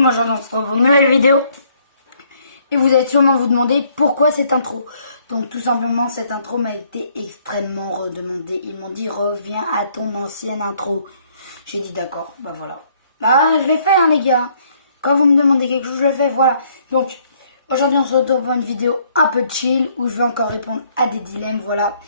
moi je lance dans une nouvelle vidéo. Et vous allez sûrement vous demander pourquoi cette intro. Donc tout simplement cette intro m'a été extrêmement redemandée. Ils m'ont dit reviens à ton ancienne intro. J'ai dit d'accord, bah voilà. Bah je l'ai fait hein les gars. Quand vous me demandez quelque chose je le fais, voilà. Donc aujourd'hui on se retrouve pour une vidéo un peu chill où je vais encore répondre à des dilemmes, voilà.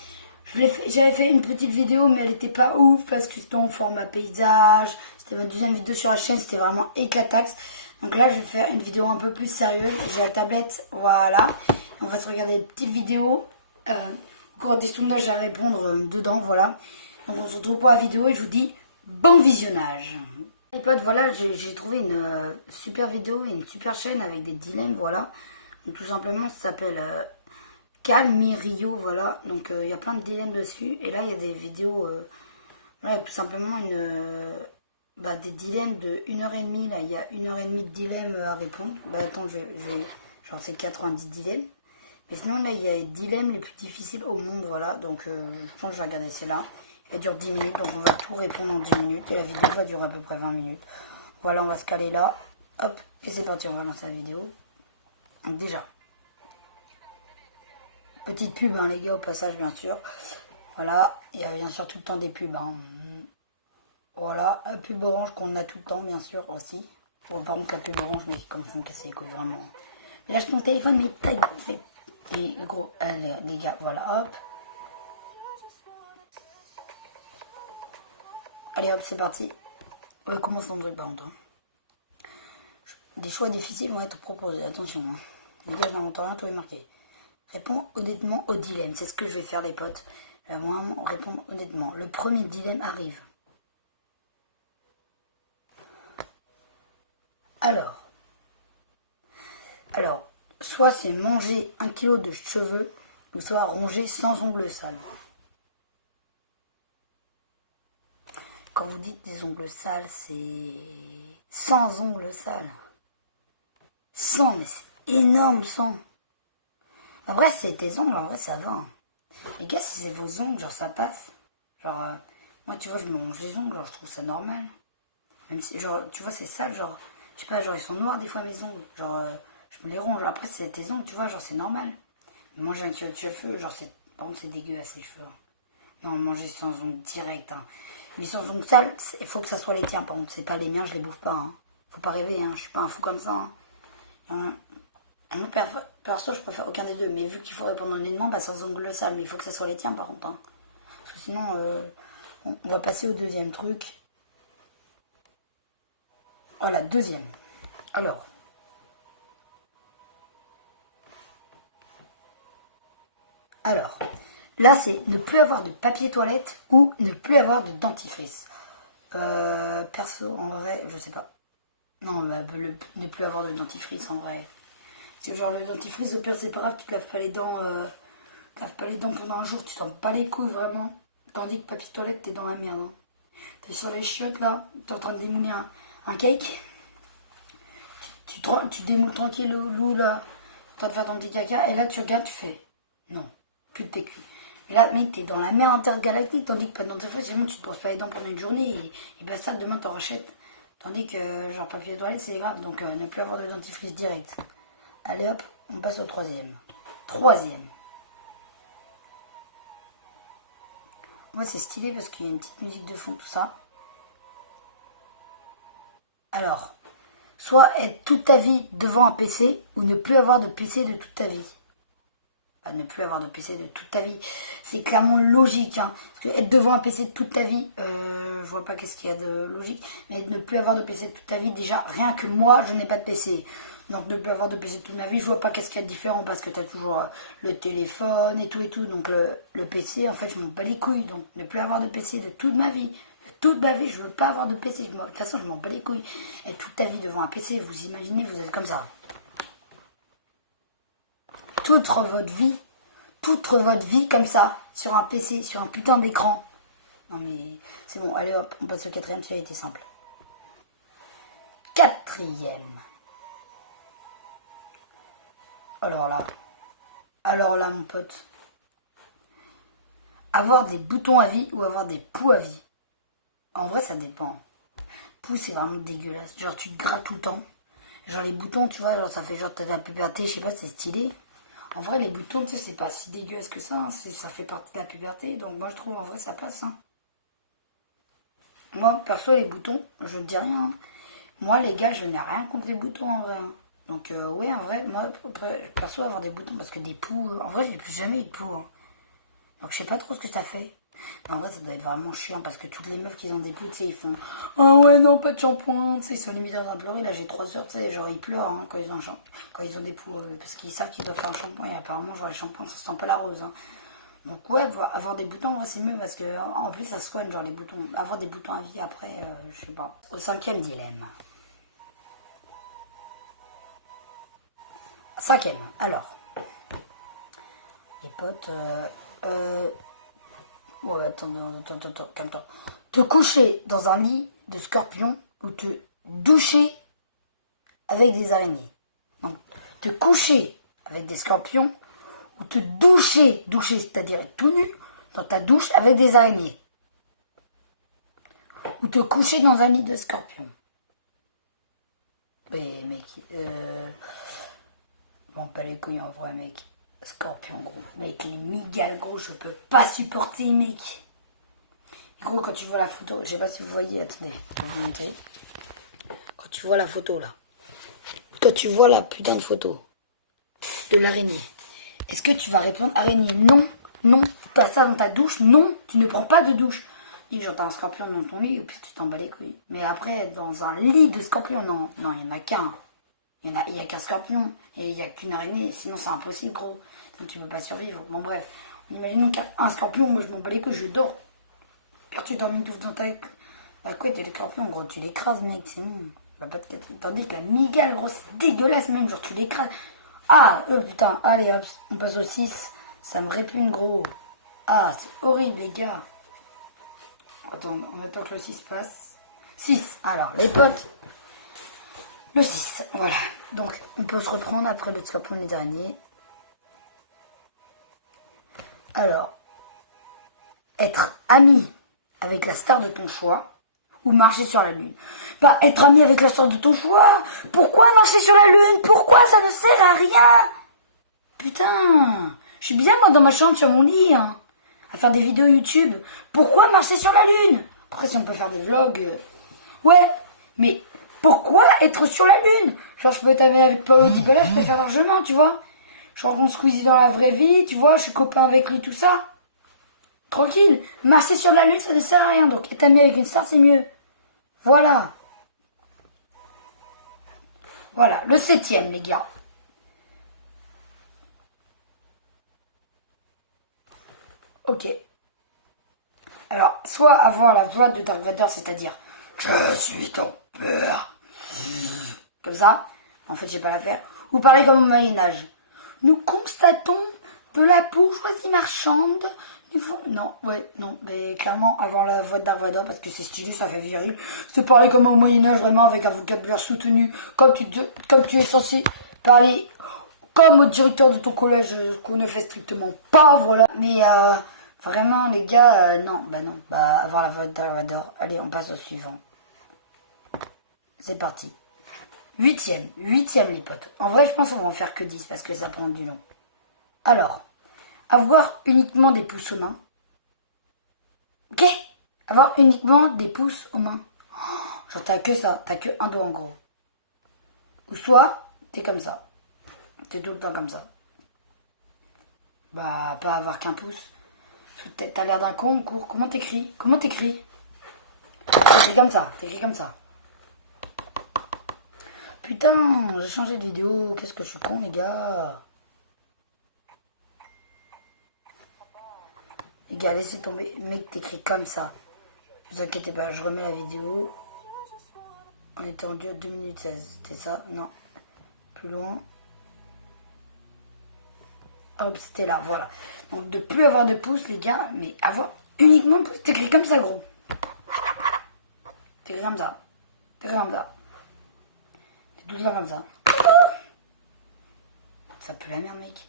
J'avais fait une petite vidéo mais elle n'était pas ouf parce que c'était en format paysage. C'était ma deuxième vidéo sur la chaîne, c'était vraiment éclataxe. Donc là je vais faire une vidéo un peu plus sérieuse. J'ai la tablette, voilà. On va se regarder une petite vidéo. Au cours des sondages à répondre dedans, voilà. Donc on se retrouve pour la vidéo et je vous dis bon visionnage. Les potes, voilà, j'ai trouvé une super vidéo et une super chaîne avec des dilemmes, voilà. Donc tout simplement ça s'appelle... Calmirio, voilà, donc il y a plein de dilemmes dessus, et là il y a des vidéos, voilà, tout simplement des dilemmes de 1h30, là il y a 1h30 de dilemmes à répondre, attends, genre c'est 90 dilemmes, mais sinon là il y a les dilemmes les plus difficiles au monde, voilà, donc je pense que je vais regarder celle-là, elle dure 10 minutes, donc on va tout répondre en 10 minutes, et la vidéo va durer à peu près 20 minutes, voilà, on va se caler là, hop, et c'est parti, on va lancer la vidéo, donc déjà, petite pub, hein, les gars, au passage, bien sûr. Voilà, il y a bien sûr tout le temps des pubs. Hein. Voilà, un pub orange qu'on a tout le temps, bien sûr, aussi. Bon, par contre, la pub orange, mais comme ça me casse les couilles, vraiment. Mais lâche ton téléphone, mais taille. Et gros, allez, les gars, voilà, hop. Allez, hop, c'est parti. Ouais, commence ton truc, par contre. Hein. Des choix difficiles vont être proposés, attention. Hein. Les gars, je n'invente rien, tout est marqué. Réponds honnêtement au dilemme. C'est ce que je vais faire, les potes. Moi, répondre honnêtement. Le premier dilemme arrive. Alors, soit c'est manger 1 kilo de cheveux, ou soit ronger sans ongles sales. Quand vous dites des ongles sales, c'est sans ongles sales. 100, mais c'est énorme 100. En vrai, c'est tes ongles, en vrai, ça va. Hein. Les gars, si c'est vos ongles, genre, ça passe. Genre, moi, tu vois, je me ronge les ongles, genre, je trouve ça normal. Même si, genre, tu vois, c'est sale, genre, je sais pas, genre, ils sont noirs des fois, mes ongles. Genre, je me les ronge. Après, c'est tes ongles, tu vois, genre, c'est normal. Mais manger un kilo de cheveux, genre, par contre, c'est dégueulasse, les cheveux. Hein. Non, manger sans ongles direct, hein. Mais sans ongles sales, il faut que ça soit les tiens, par contre, c'est pas les miens, je les bouffe pas, hein. Faut pas rêver, hein, je suis pas un fou comme ça, hein. Perso, je préfère aucun des deux, mais vu qu'il faut répondre honnêtement, sans ongles sales, mais il faut que ça soit les tiens, par contre, hein. Parce que sinon, on va passer au deuxième truc. Voilà, deuxième. Alors. Là, c'est ne plus avoir de papier toilette ou ne plus avoir de dentifrice. Perso, en vrai, je sais pas. Non, ne plus avoir de dentifrice, en vrai. C'est genre le dentifrice, au pire, c'est pas grave, tu te laves pas les dents, pendant un jour, tu t'en bats les couilles, vraiment. Tandis que papier toilette, t'es dans la merde. Hein. T'es sur les chiottes, là, t'es en train de démouler un cake. Tu démoules tranquille, loup, là, en train de faire ton petit caca, et là, tu regardes, tu fais, non, plus de tes culs. Mais là, mec, t'es dans la mer intergalactique, tandis que pas de dentifrice, c'est bon, tu te brosses pas les dents pendant une journée, et bah ça, demain, t'en rachètes. Tandis que, genre, papier toilette, c'est grave, donc ne plus avoir de dentifrice direct. Allez hop, on passe au troisième. Troisième. Moi, c'est stylé parce qu'il y a une petite musique de fond, tout ça. Alors, soit être toute ta vie devant un PC, ou ne plus avoir de PC de toute ta vie. Ne plus avoir de PC de toute ta vie. C'est clairement logique. Hein. Parce que être devant un PC de toute ta vie, je vois pas qu'est-ce qu'il y a de logique. Mais ne plus avoir de PC de toute ta vie, déjà, rien que moi, je n'ai pas de PC. Donc ne plus avoir de PC de toute ma vie, je vois pas qu'est-ce qu'il y a de différent. Parce que tu as toujours le téléphone et tout et tout. Donc le PC, en fait, je m'en bats les couilles. Donc ne plus avoir de PC de toute ma vie. Toute ma vie, je veux pas avoir de PC. De toute façon, je m'en bats les couilles. Être toute ta vie devant un PC, vous imaginez, vous êtes comme ça. Toute votre vie comme ça, sur un PC, sur un putain d'écran. Non mais c'est bon, allez hop, on passe au quatrième, ça a été simple. Quatrième. Alors là mon pote. Avoir des boutons à vie ou avoir des poux à vie. En vrai ça dépend. Poux c'est vraiment dégueulasse, genre tu te grattes tout le temps. Genre les boutons, tu vois, genre ça fait genre t'as la puberté, je sais pas, c'est stylé. En vrai, les boutons, tu sais, c'est pas si dégueulasse que ça, hein, ça fait partie de la puberté, donc moi je trouve en vrai ça passe. Hein. Moi, perso, les boutons, je te dis rien. Hein. Moi, les gars, je n'ai rien contre les boutons en vrai. Hein. Donc, ouais, en vrai, moi, perso, avoir des boutons, parce que des poux, en vrai, j'ai plus jamais eu de poux. Hein. Donc, je sais pas trop ce que ça fait. Mais en vrai, ça doit être vraiment chiant parce que toutes les meufs qui ont des poux, tu sais, ils font oh ouais, non, pas de shampoing. Tu sais, ils sont limite en train de pleurer. Là, j'ai 3 soeurs, tu sais, genre, ils pleurent hein, quand ils ont des poux. Parce qu'ils savent qu'ils doivent faire un shampoing. Et apparemment, genre, les shampoings, ça sent pas la rose. Hein. Donc, ouais, avoir des boutons, en vrai, c'est mieux parce que en plus, ça soigne, genre, les boutons. Avoir des boutons à vie après, je sais pas. Au 5e dilemme. 5e, alors. Les potes, ouais, attends, calme-toi. Te coucher dans un lit de scorpion ou te doucher avec des araignées. Donc, te coucher avec des scorpions ou te doucher, c'est-à-dire être tout nu dans ta douche avec des araignées. Ou te coucher dans un lit de scorpions. Mais mec, bon, pas les couilles en vrai, mec. Scorpion, gros. Mec, les migales, gros, je peux pas supporter, mec. Gros, quand tu vois la photo, je sais pas si vous voyez, attendez, je vais vous montrer. Quand tu vois la photo, là. Quand tu vois la putain de photo de l'araignée, est-ce que tu vas répondre araignée? Non, non, pas ça dans ta douche, non, tu ne prends pas de douche. Dis genre t'as un scorpion dans ton lit, et puis tu t'en bats les couilles. Mais après, dans un lit de scorpion, non, non, il y en a qu'un. Il y a qu'un scorpion, et il y a qu'une araignée, sinon c'est impossible, gros. Donc tu peux pas survivre. Bon, bref, imaginons qu'il y a un scorpion, moi je m'en bats les couilles, je dors. Quand tu dormis tout dans ta couette et les scorpions, gros, tu l'écrases, mec, c'est bon. Bah, pas de... Tandis que la migale, gros, c'est dégueulasse, même, genre, tu l'écrases. Ah, putain, allez, hop, on passe au 6. Ça me répugne, gros. Ah, c'est horrible, les gars. Attends, on attend que le 6 passe. 6, alors, les potes. Le 6, voilà. Donc, on peut se reprendre après le scorpion et les araignées. Alors, être ami avec la star de ton choix ou marcher sur la lune. Bah, être ami avec la star de ton choix. Pourquoi marcher sur la lune? Pourquoi? Ça ne sert à rien. Putain, je suis bien moi dans ma chambre sur mon lit, hein, à faire des vidéos YouTube. Pourquoi marcher sur la lune? Après, si on peut faire des vlogs, ouais, mais pourquoi être sur la lune? Genre, je peux être ami avec Paolo Di Bella, je peux faire largement, tu vois. Je rencontre Squeezie dans la vraie vie, tu vois, je suis copain avec lui, tout ça. Tranquille, marcher sur la lune, ça ne sert à rien. Donc, être ami avec une star, c'est mieux. Voilà. Voilà, le 7e, les gars. Ok. Alors, soit avoir la voix de Dark Vader, c'est-à-dire je suis ton père. Comme ça. En fait, j'ai pas la faire. Ou parler comme au Moyen-Âge. Nous constatons de la bourgeoisie marchande. Non, ouais, non. Mais clairement, avoir la voix de Dark Vader, parce que c'est stylé, ça fait viril. C'est parler comme au Moyen-Âge, vraiment, avec un vocabulaire soutenu. Comme tu es censé parler comme au directeur de ton collège, qu'on ne fait strictement pas, voilà. Mais, vraiment, les gars, non, bah non. Bah, avoir la voix de Dark Vader. Allez, on passe au suivant. C'est parti. 8e, les potes. En vrai, je pense qu'on va en faire que 10 parce que ça prend du long. Alors, avoir uniquement des pouces aux mains. Ok? Avoir uniquement des pouces aux mains. Genre, t'as que ça, t'as que un doigt en gros. Ou soit, t'es comme ça. T'es tout le temps comme ça. Bah, pas avoir qu'un pouce. T'as l'air d'un con en cours. Comment t'écris? T'écris comme ça, t'écris comme ça. Putain, j'ai changé de vidéo. Qu'est-ce que je suis con, les gars. Les gars, laissez tomber. Mec, t'écris comme ça. Ne vous inquiétez pas, je remets la vidéo. On était rendu à 2 minutes 16. C'était ça? Non. Plus loin. Hop, c'était là, voilà. Donc, de plus avoir de pouces, les gars, mais avoir uniquement de pouces. T'écris comme ça, gros. T'écris comme ça. T'écris comme ça. T'es tout le temps comme ça. Ça pue la merde, mec.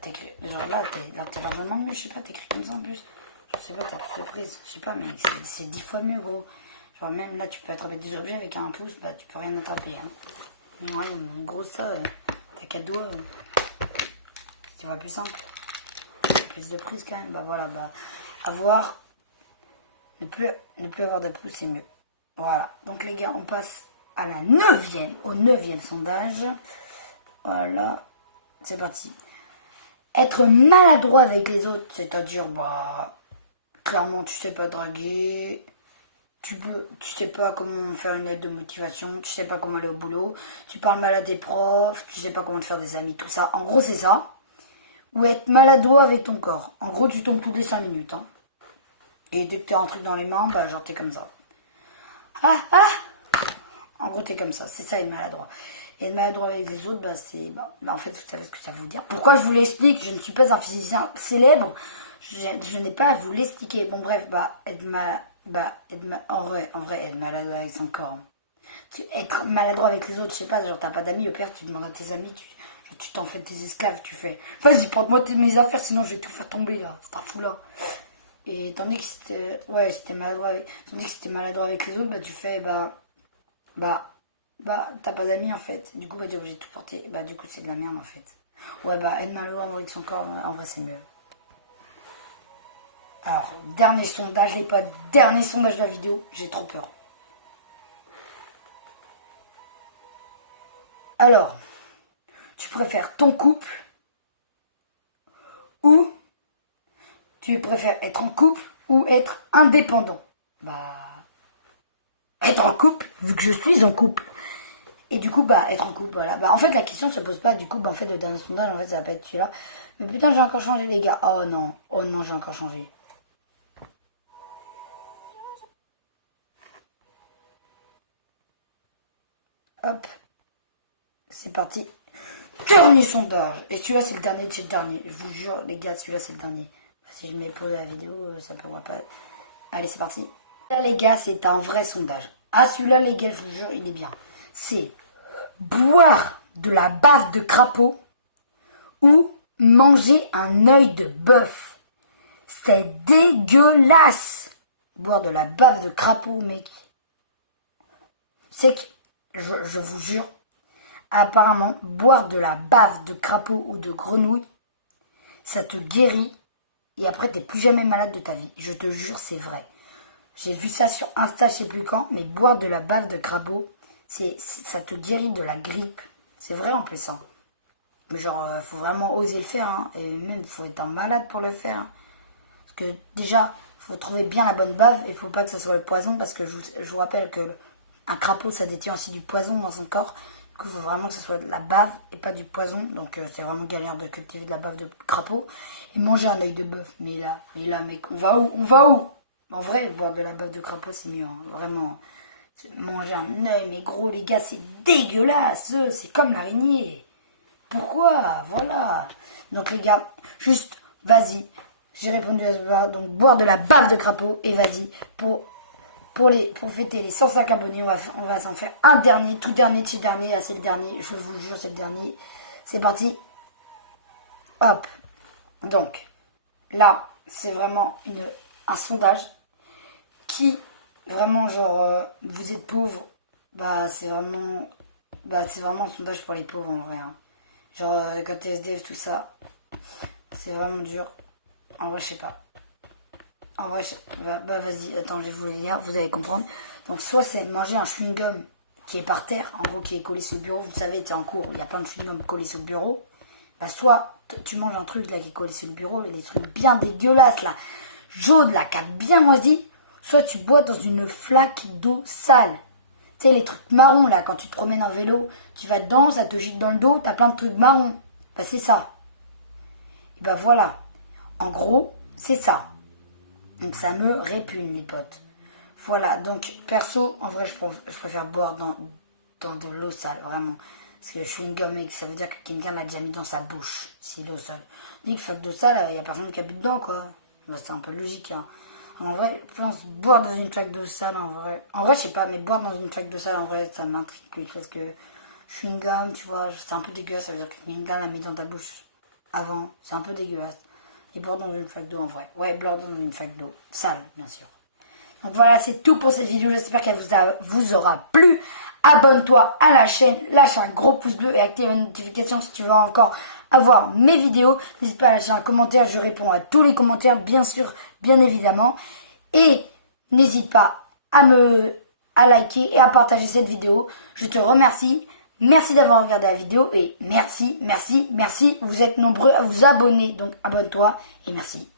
T'écris, genre là, t'es largement mieux, je sais pas, t'écris comme ça en plus. Je sais pas, t'as plus de prise, je sais pas, mais c'est 10 fois mieux, gros. Genre même là, tu peux attraper des objets avec un pouce, bah tu peux rien attraper, hein. Ouais, en gros ça, t'as 4 doigts. Tu vois plus simple. Plus de prise quand même. Bah voilà, bah avoir, ne plus avoir de pouce, c'est mieux. Voilà, donc les gars, on passe à la 9e, au 9e sondage. Voilà, c'est parti. Être maladroit avec les autres, c'est-à-dire, bah, clairement, tu sais pas draguer, tu sais pas comment faire une lettre de motivation, tu sais pas comment aller au boulot, tu parles mal à des profs, tu sais pas comment te faire des amis, tout ça. En gros, c'est ça. Ou être maladroit avec ton corps. En gros, tu tombes toutes les 5 minutes. Hein. Et dès que tu as un truc dans les mains, bah, genre, t'es comme ça. Ah, ah. En gros, t'es comme ça. C'est ça, être maladroit. Et être maladroit avec les autres, bah, c'est... Bah, en fait, vous savez ce que ça veut dire. Pourquoi je vous l'explique? Je ne suis pas un physicien célèbre. Je n'ai pas à vous l'expliquer. Bon, bref, en vrai, être maladroit avec son corps. Être maladroit avec les autres, je sais pas, genre, t'as pas d'amis, au pire, tu demandes à tes amis, tu t'en fais tes esclaves, tu fais vas-y, prends-moi mes affaires, sinon je vais tout faire tomber là, c'est un fou là. Et tandis que c'était maladroit avec les autres, bah tu fais t'as pas d'amis en fait, du coup bah t'es obligé de tout porter, bah du coup c'est de la merde en fait. Ouais bah être maladroit avec son corps, en vrai c'est mieux. Alors, dernier sondage, les potes, dernier sondage de la vidéo, j'ai trop peur. Alors, tu préfères ton couple ou tu préfères être en couple ou être indépendant? Bah, être en couple, vu que je suis en couple. Et du coup, bah, être en couple, voilà. Bah, en fait, la question se pose pas, du coup, bah, en fait, le dernier sondage, en fait, ça va pas être celui-là. Mais putain, j'ai encore changé, les gars. Oh non, j'ai encore changé. Hop, c'est parti. Dernier sondage. Et celui-là, c'est le dernier de chez le dernier. Je vous jure, les gars, celui-là, c'est le dernier. Si je mets pause à la vidéo, ça pourra pas. Allez, c'est parti. Là, les gars, c'est un vrai sondage. Ah, celui-là, les gars, je vous jure, il est bien. C'est boire de la bave de crapaud ou manger un œil de bœuf. C'est dégueulasse. Boire de la bave de crapaud, mec. C'est que, je vous jure, apparemment, boire de la bave de crapaud ou de grenouille, ça te guérit et après t'es plus jamais malade de ta vie. Je te jure, c'est vrai. J'ai vu ça sur Insta, je sais plus quand, mais boire de la bave de crapaud, ça te guérit de la grippe. C'est vrai en plus, hein. Mais genre, faut vraiment oser le faire, hein. Et même, faut être un malade pour le faire. Hein. Parce que déjà, faut trouver bien la bonne bave et faut pas que ça soit le poison, parce que je vous rappelle que un crapaud, ça détient aussi du poison dans son corps. Du coup, il faut vraiment que ce soit de la bave et pas du poison. Donc, c'est vraiment galère de cultiver de la bave de crapaud. Et manger un œil de bœuf. Mais là, mec, on va où? On va où? En vrai, boire de la bave de crapaud, c'est mieux. Hein. Vraiment. Manger un œil, mais gros, les gars, c'est dégueulasse. C'est comme l'araignée. Pourquoi? Voilà. Donc, les gars, juste, vas-y. J'ai répondu à ce bar. Donc, boire de la bave de crapaud. Et vas-y, pour fêter les 105 abonnés, on va s'en faire un dernier, tout dernier, petit dernier. Là, c'est le dernier. Je vous jure, c'est le dernier. C'est parti. Hop. Donc, là, c'est vraiment un sondage qui, vraiment, genre, vous êtes pauvre, c'est vraiment un sondage pour les pauvres en vrai. Hein. Genre, quand t'es SDF, tout ça, c'est vraiment dur. En vrai, je sais pas. En vrai, vas-y, attends, je vais vous le lire, vous allez comprendre. Donc, soit c'est manger un chewing-gum qui est par terre, en gros, qui est collé sur le bureau. Vous savez, t'es en cours, il y a plein de chewing-gum collés sur le bureau. Bah, soit tu manges un truc là qui est collé sur le bureau, des trucs bien dégueulasses là, jaune là, qui a bien moisi. Soit tu bois dans une flaque d'eau sale. Tu sais, les trucs marrons là, quand tu te promènes en vélo, tu vas dedans, ça te gîte dans le dos, t'as plein de trucs marrons. Bah, c'est ça. Et bah voilà. En gros, c'est ça. Donc ça me répugne, les potes. Voilà, donc perso, en vrai, je préfère boire dans de l'eau sale, vraiment. Parce que je suis une gomme, ça veut dire que quelqu'un l'a déjà mis dans sa bouche, si l'eau sale. Dit que flaque d'eau sale, il n'y a personne qui a bu dedans, quoi. Bah, c'est un peu logique, hein. En vrai, je pense boire dans une flaque d'eau sale, en vrai. En vrai, je sais pas, mais boire dans une flaque d'eau sale, en vrai, ça m'intrigue plus. Parce que je suis une gomme, tu vois, c'est un peu dégueulasse, ça veut dire que quelqu'un l'a mis dans ta bouche avant. C'est un peu dégueulasse. Et boire dans une flaque d'eau, en vrai. Ouais, boire dans une flaque d'eau. Sale, bien sûr. Donc voilà, c'est tout pour cette vidéo. J'espère qu'elle vous aura plu. Abonne-toi à la chaîne, lâche un gros pouce bleu et active la notification si tu veux encore avoir mes vidéos. N'hésite pas à lâcher un commentaire, je réponds à tous les commentaires, bien sûr, bien évidemment. Et n'hésite pas à liker et à partager cette vidéo. Je te remercie. Merci d'avoir regardé la vidéo et merci. Vous êtes nombreux à vous abonner, donc abonne-toi et merci.